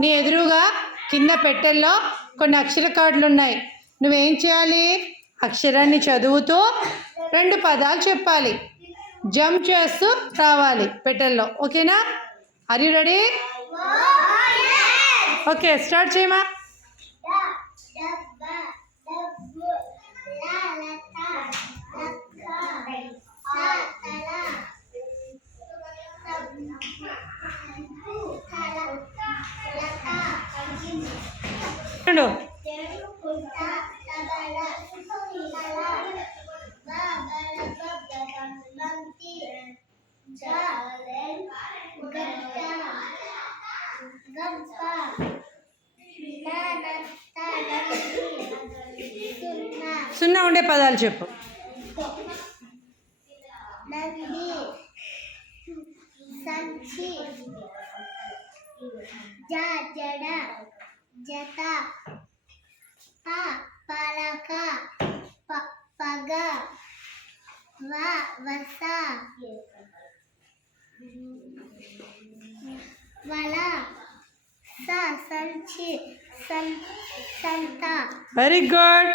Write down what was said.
నీ ఎదురుగా కింద పెట్టెల్లో కొన్ని అక్షర కార్డులు ఉన్నాయి. నువ్వేం చేయాలి? అక్షరాన్ని చదువుతూ 2 పదాలు చెప్పాలి. జంప్ చేస్తూ రావాలి పెట్టెల్లో. ఓకేనా? Are you ready? Okay, start చేయమా. సున్నా ఉండే పదాలు చెప్పు. నంది, సంచి, జడ, జత, పలక, పగ, వస, వల, సంచి, సంత. Very good.